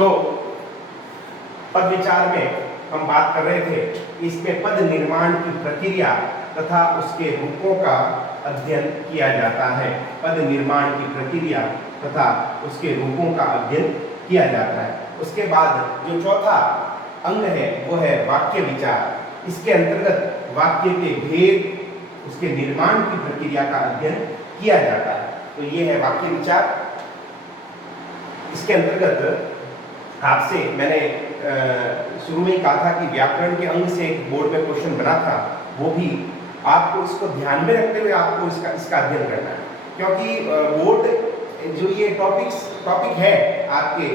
तो पद विचार में हम बात कर रहे थे, इसमें पद निर्माण की प्रक्रिया तथा उसके रूपों का अध्ययन किया जाता है। पद निर्माण की प्रक्रिया तथा उसके रूपों का अध्ययन किया जाता है। उसके बाद जो चौथा अंग है वो है वाक्य विचार। इसके अंतर्गत वाक्य के भेद, उसके निर्माण की प्रक्रिया का अध्ययन किया जाता है। तो ये है वाक्य विचार। इसके अंतर्गत आपसे मैंने शुरू में ही कहा था कि व्याकरण के अंग से एक बोर्ड में क्वेश्चन बना था, वो भी आपको इसको ध्यान में रखते हुए आपको इसका अध्ययन करना है, क्योंकि बोर्ड जो ये टॉपिक है आपके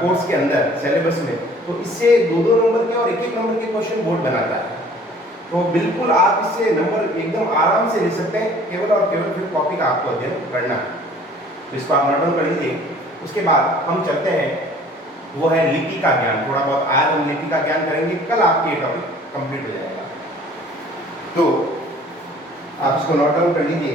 कोर्स के अंदर सिलेबस में, तो इससे 2-2 नंबर के और 1-1 नंबर के क्वेश्चन बोर्ड बनाता है। तो बिल्कुल आप इससे नंबर एकदम आराम से ले सकते हैं, केवल और केवल फिर टॉपिक आपको अध्ययन करना है। तो इसको आप नोट डाउन कर लीजिए। उसके बाद हम चलते हैं, वो है लिपि का ज्ञान। थोड़ा बहुत आज हम लिपि का ज्ञान करेंगे, कल आपके ये टॉपिक कंप्लीट हो जाएगा। तो आप इसको नोट डाउन कर लीजिए।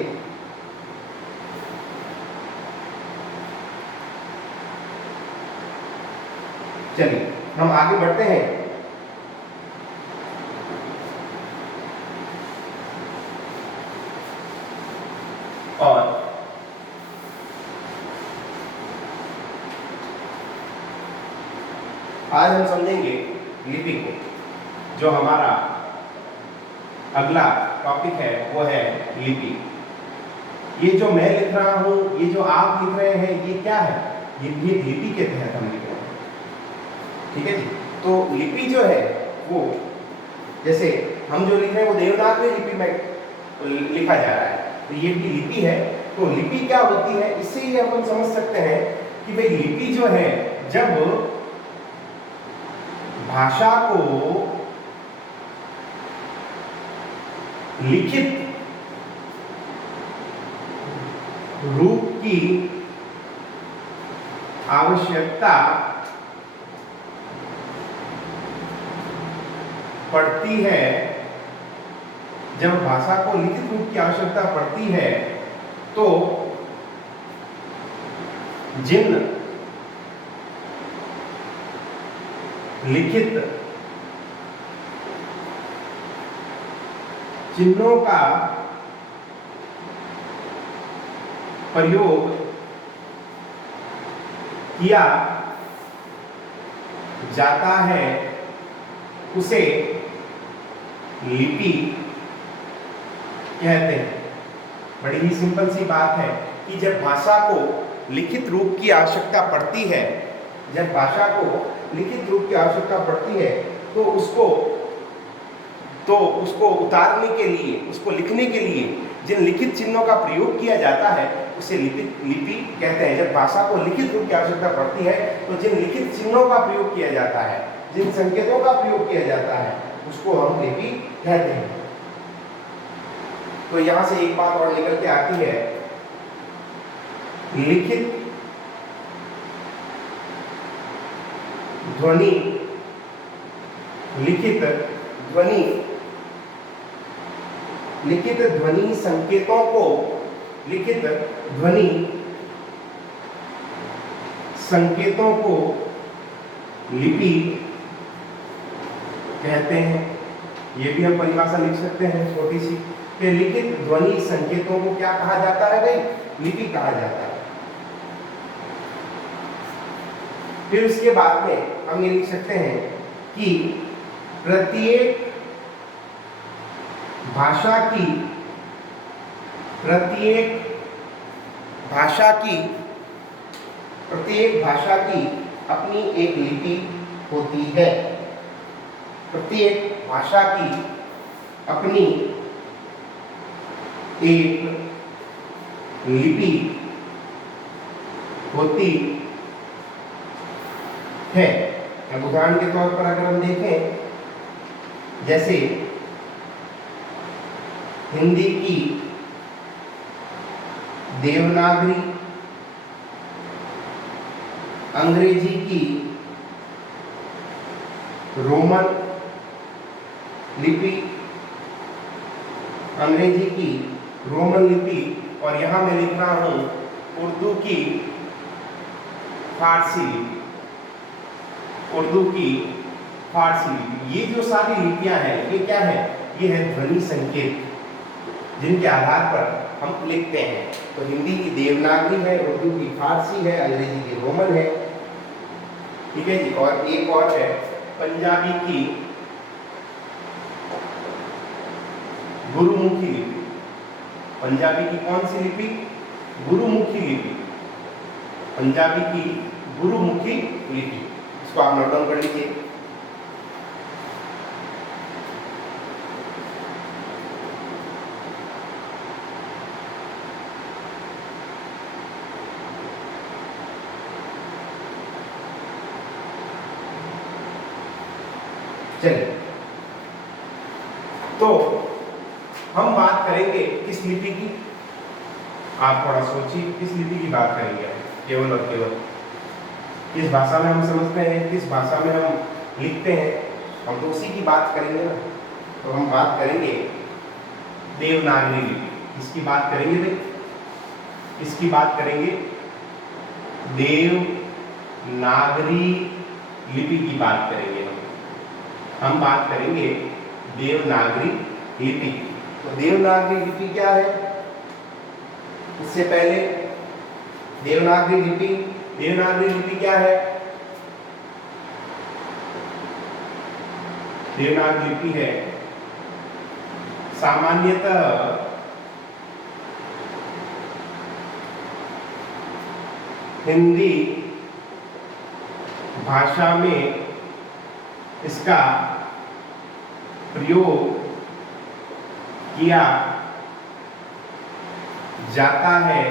चलिए हम आगे बढ़ते हैं। और आज हम समझेंगे लिपि को। जो हमारा अगला टॉपिक है वो है लिपि। ये जो मैं लिख रहा हूं, ये जो आप लिख रहे हैं, ये क्या है? ये भी लिपि के तहत हम लिख रहे हैं। ठीक है जी। तो लिपि जो है वो, जैसे हम जो लिख रहे हैं वो देवनागरी लिपि में लिखा जा रहा है, तो ये भी लिपि है। तो लिपि क्या होती है, इससे ही हम समझ सकते हैं कि भाई लिपि जो है, जब भाषा को लिखित रूप की आवश्यकता पड़ती है, जब भाषा को लिखित रूप की आवश्यकता पड़ती है, तो जिन लिखित चिन्हों का प्रयोग किया जाता है, उसे लिपि कहते हैं। बड़ी ही सिंपल सी बात है कि जब भाषा को लिखित रूप की आवश्यकता पड़ती है, जब भाषा को लिखित रूप की आवश्यकता पड़ती है, तो उसको उतारने के लिए, उसको लिखने के लिए जिन लिखित चिन्हों का प्रयोग किया जाता है, उसे लिपि कहते हैं। जब भाषा को लिखित रूप की आवश्यकता पड़ती है, तो जिन लिखित चिन्हों का प्रयोग किया जाता है, जिन संकेतों का प्रयोग किया जाता है, उसको हम लिपि कहते हैं। तो यहां से एक बात और निकल के आती है, लिखित ध्वनि, लिखित ध्वनि संकेतों को, लिखित ध्वनि संकेतों को लिपि कहते हैं। ये भी हम परिभाषा लिख सकते हैं छोटी सी, कि लिखित ध्वनि संकेतों को क्या कहा जाता है भाई? लिपि कहा जाता है। फिर उसके बाद में हम ये लिख सकते हैं कि प्रत्येक भाषा की अपनी एक लिपि होती है। प्रत्येक भाषा की अपनी एक लिपि होती है। अब उदाहरण के तौर पर अगर हम देखें, जैसे हिंदी की देवनागरी, अंग्रेजी की रोमन लिपि, अंग्रेजी की रोमन लिपि, और यहां मैं लिख रहा हूं उर्दू की फारसी लिपि। उर्दू की फारसी लिपि। ये जो सारी लिपियां हैं ये क्या है, ये है ध्वनि संकेत जिनके आधार पर हम लिखते हैं। तो हिंदी की देवनागरी है, उर्दू की फारसी है, अंग्रेजी की रोमन है, ठीक है जी। और एक और है पंजाबी की गुरुमुखी लिपि। पंजाबी की कौन सी लिपि? गुरुमुखी लिपि। पंजाबी की गुरुमुखी लिपि, इसको आप नोट डाउन कर लीजिए। चलिए, तो हम बात करेंगे किस लिपि की? आप थोड़ा सोचिए, किस लिपि की बात करेंगे? केवल और केवल किस भाषा में हम समझते हैं, किस भाषा में हम लिखते हैं, हम तो उसी की बात करेंगे ना। तो हम बात करेंगे देवनागरी लिपि। इसकी बात करेंगे भाई, इसकी बात करेंगे, देवनागरी लिपि की बात करेंगे हम बात करेंगे देवनागरी लिपि। तो देवनागरी लिपि क्या है? इससे पहले देवनागरी लिपि क्या है? देवनागरी लिपि है सामान्यतः हिंदी भाषा में इसका प्रयोग किया जाता है।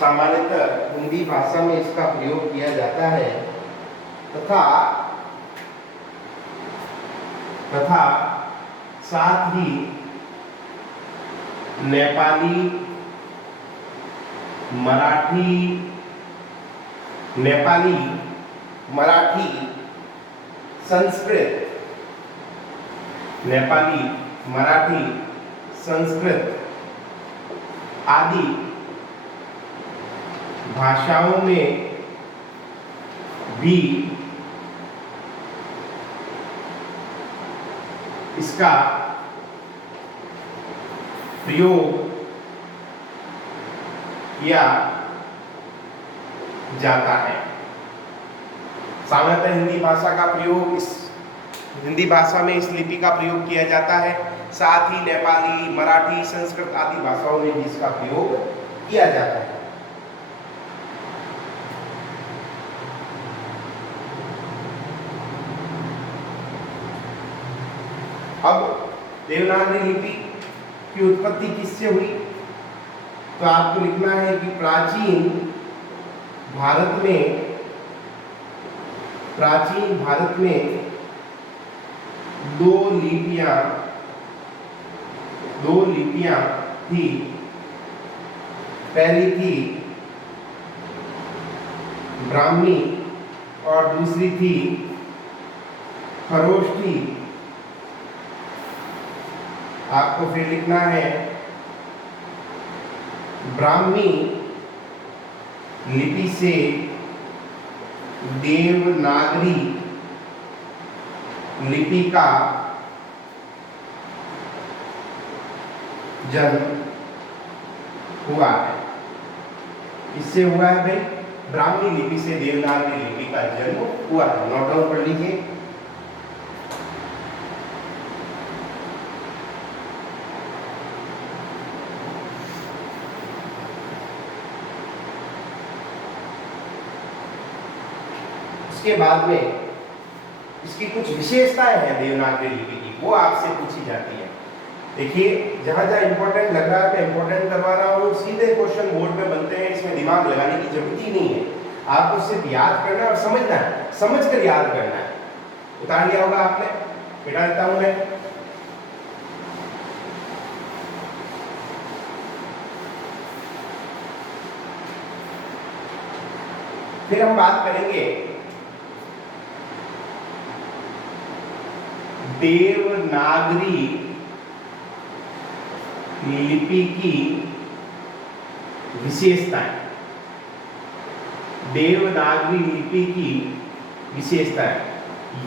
सामान्यतः हिंदी भाषा में इसका प्रयोग किया जाता है तथा साथ ही नेपाली, मराठी, संस्कृत, नेपाली, मराठी, संस्कृत आदि भाषाओं में भी इसका प्रयोग किया जाता है। सामान्यतः हिंदी भाषा का प्रयोग हिंदी भाषा में इस लिपि का प्रयोग किया जाता है, साथ ही नेपाली, मराठी, संस्कृत आदि भाषाओं में भी इसका प्रयोग किया जाता है। अब देवनागरी लिपि की उत्पत्ति किससे हुई? तो आपको लिखना है कि प्राचीन भारत में दो लिपियां थी। पहली थी ब्राह्मी और दूसरी थी खरोष्ठी। आपको फिर लिखना है ब्राह्मी लिपि से देवनागरी लिपि का जन्म हुआ है। इससे हुआ है भाई, ब्राह्मी लिपि से देवनागरी लिपि का जन्म हुआ है। नोट डाउन कर लीजिए। उसके बाद में इसकी कुछ विशेषताएं हैं देवनागरी लिपि की, वो आपसे पूछी जाती है। देखिए, जहां जहां इंपॉर्टेंट लग रहा है मैं इंपॉर्टेंट करवा रहा हूँ, सीधे क्वेश्चन बोर्ड में बनते हैं, इसमें दिमाग लगाने की जरूरत ही नहीं है। आपको सिर्फ याद करना है और समझना है, समझ कर याद करना है। उतार लिया होगा आपने, मिटा देता हूं मैं। फिर हम बात करेंगे देवनागरी लिपि की विशेषताएं। देवनागरी लिपि की विशेषता है।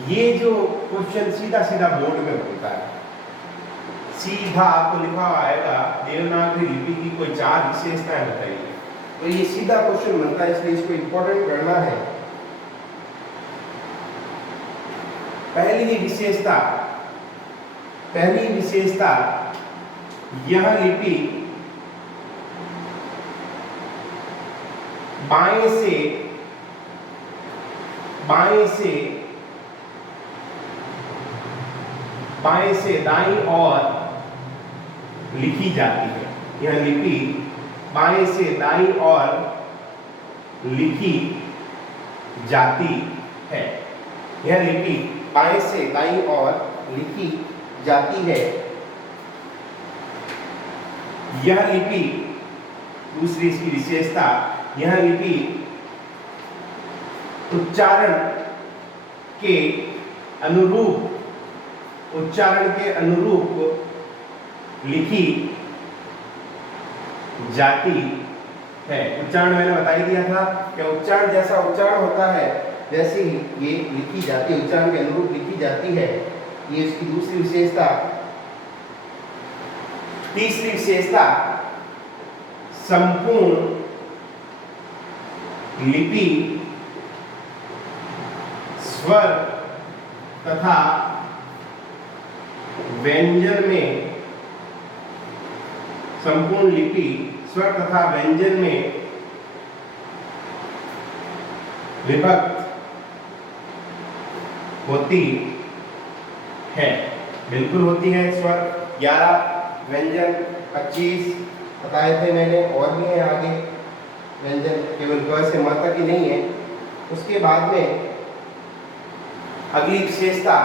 ये जो क्वेश्चन सीधा सीधा बोर्ड में होता है, सीधा आपको लिखा आएगा देवनागरी लिपि की कोई 4 विशेषताएं बताइए, तो ये सीधा क्वेश्चन बनता है, इसलिए इसको इंपॉर्टेंट करना है। पहली विशेषता यह लिपि बाएं से दाईं ओर लिखी जाती है। यह लिपि बाएं से दाईं ओर लिखी जाती है। यह लिपि बाएं से दाईं ओर लिखी जाती है। यह लिपि, दूसरी इसकी विशेषता, यह लिपि उच्चारण के अनुरूप लिखी जाती है। उच्चारण मैंने बता ही दिया था कि उच्चारण जैसा उच्चारण होता है वैसे ही ये लिखी जाती है, उच्चारण के अनुरूप लिखी जाती है। ये इसकी दूसरी विशेषता। तीसरी विशेषता, संपूर्ण लिपि स्वर तथा व्यंजन में, संपूर्ण लिपि स्वर तथा व्यंजन में विभक्त होती है। बिल्कुल होती है। स्वर 11, व्यंजन 25 बताए थे मैंने, और भी है आगे व्यंजन, केवल क से म तक ही नहीं है। उसके बाद में अगली विशेषता,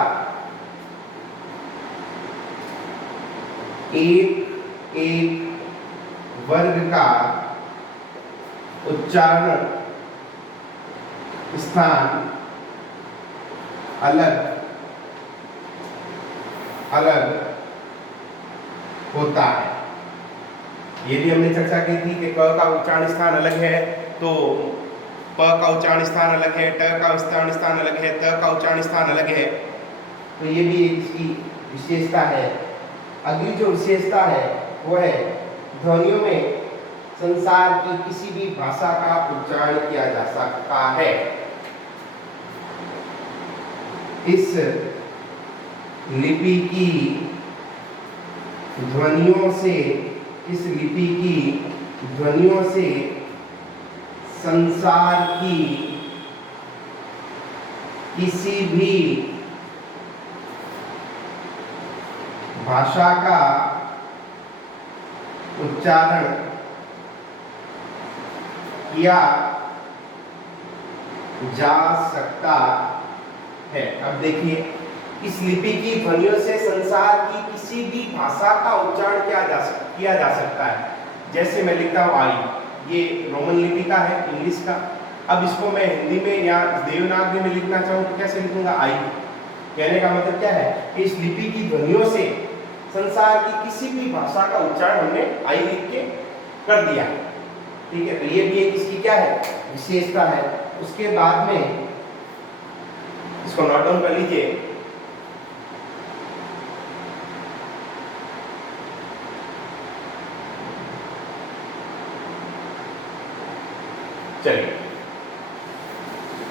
एक वर्ग का उच्चारण स्थान अलग होता है। ये भी हमने चर्चा की थी कि क का उच्चारण स्थान अलग है तो प का उच्चारण स्थान अलग है, ट का उच्चारण स्थान अलग है, त का उच्चारण स्थान अलग है। तो ये भी एक इसकी विशेषता है। अगली जो विशेषता है वो है ध्वनियों में संसार की किसी भी भाषा का उच्चारण किया जा सकता है। इस लिपि की ध्वनियों से संसार की किसी भी भाषा का उच्चारण किया जा सकता है। अब देखिए, इस लिपि की ध्वनियों से संसार की किसी भी भाषा का उच्चारण किया जा सकता है। जैसे मैं लिखता हूँ आई, ये रोमन लिपि का है, इंग्लिश का। अब इसको मैं हिंदी में या देवनागरी में लिखना चाहूँ तो कैसे लिखूंगा? आई। कहने का मतलब क्या है कि इस लिपि की ध्वनियों से संसार की किसी भी भाषा का उच्चारण हमने आई लिख के कर दिया। ठीक है, तो ये भी एक इसकी क्या है? विशेषता है। उसके बाद में इसको नोट डाउन कर लीजिए। चलिए,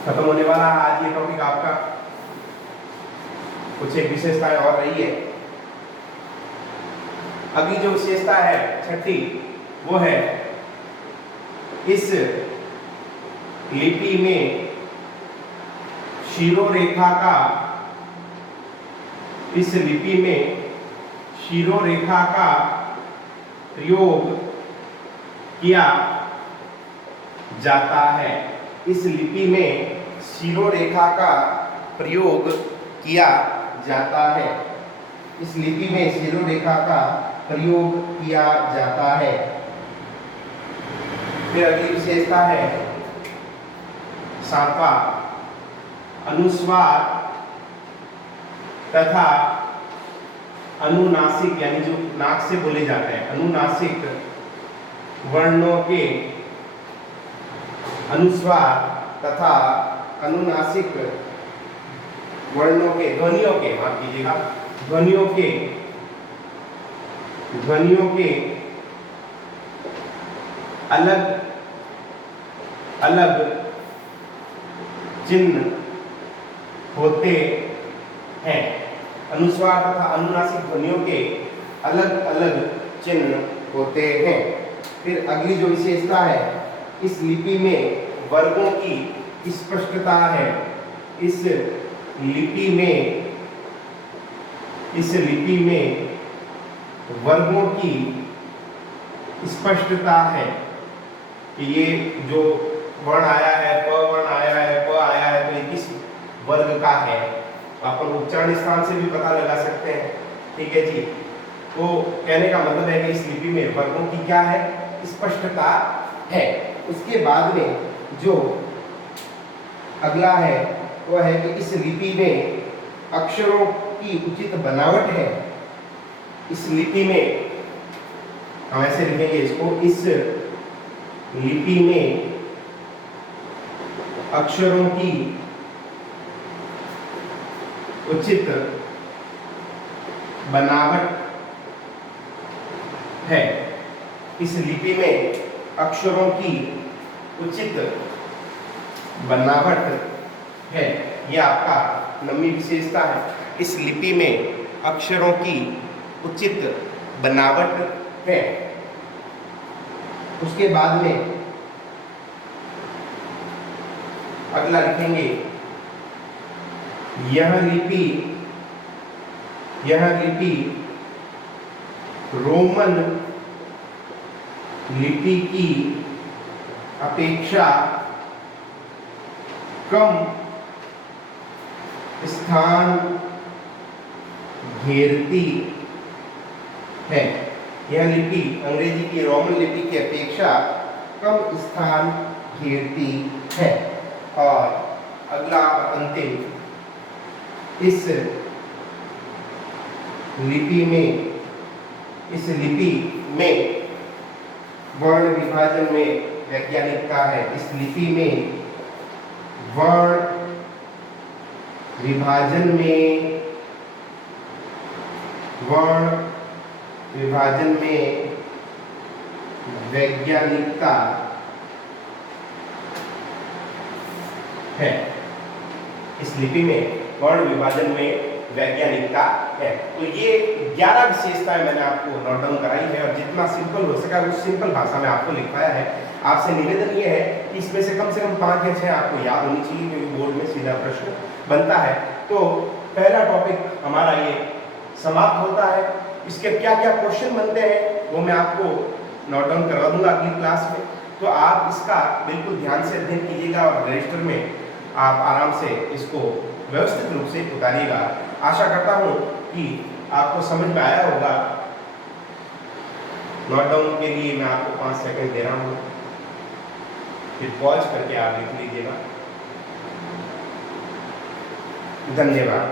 खत्म होने वाला है आज ये टॉपिक आपका। कुछ एक विशेषताएं और रही है। अगली जो विशेषता है छठी, वो है इस लिपि में शिरोरेखा का प्रयोग किया जाता है। इस लिपि में शिरोरेखा का प्रयोग किया जाता है। इस लिपि में शिरोरेखा का प्रयोग किया जाता है। फिर अगली विशेषता है सातवां, अनुस्वार तथा अनुनासिक, यानी जो नाक से बोले जाते हैं, अनुनासिक वर्णों के अनुस्वार तथा अनुनासिक वर्णों के, ध्वनियों के, माफ कीजिएगा, ध्वनियों के अलग अलग चिन्ह होते हैं। अनुस्वार तथा अनुनासिक ध्वनियों के अलग अलग चिन्ह होते हैं। फिर अगली जो विशेषता है, इस लिपि में वर्गों की स्पष्टता है। इस लिपि में वर्गों की स्पष्टता है कि ये जो वर्ण आया है, प वर्ण आया है, प आया है, तो ये किस वर्ग का है। अपन उच्चारण स्थान से भी पता लगा सकते हैं। ठीक है जी। तो कहने का मतलब है कि इस लिपि में वर्गों की क्या है, स्पष्टता है। उसके बाद में जो अगला है वह है कि इस लिपि में अक्षरों की उचित बनावट है। इस लिपि में हम ऐसे लिखेंगे इसको, इस लिपि में अक्षरों की उचित बनावट है। इस लिपि में अक्षरों की उचित बनावट है। यह आपका 9वीं विशेषता है। इस लिपि में अक्षरों की उचित बनावट है। उसके बाद में अगला लिखेंगे, यह लिपि रोमन लिपि की अपेक्षा कम स्थान घेरती है। यह लिपि अंग्रेजी की रोमन लिपि की अपेक्षा कम स्थान घेरती है। और अगला अंतिम, इस लिपि में वर्ण विभाजन में वैज्ञानिकता है। इस लिपि में वर्ण विभाजन में वैज्ञानिकता है। इस लिपि में वर्ण विभाजन में वैज्ञानिकता है। तो ये 11 विशेषताएं मैंने आपको नोट डाउन कराई है और जितना सिंपल हो सका उस सिंपल भाषा में आपको लिखवाया है। आपसे निवेदन ये है कि इसमें से कम 5 या 6 आपको याद होनी चाहिए, क्योंकि बोर्ड में सीधा प्रश्न बनता है। तो पहला टॉपिक हमारा ये समाप्त होता है। इसके क्या क्या क्वेश्चन बनते हैं वो मैं आपको नोट डाउन करवा दूंगा अगली क्लास में। तो आप इसका बिल्कुल ध्यान से अध्ययन कीजिएगा और रजिस्टर में आप आराम से इसको व्यवस्थित रूप से उतारिएगा। आशा करता हूँ कि आपको समझ में आया होगा। नोट डाउन के लिए मैं आपको 5 सेकंड दे रहा हूँ, फिर पॉज करके आप लिख लीजिएगा। धन्यवाद।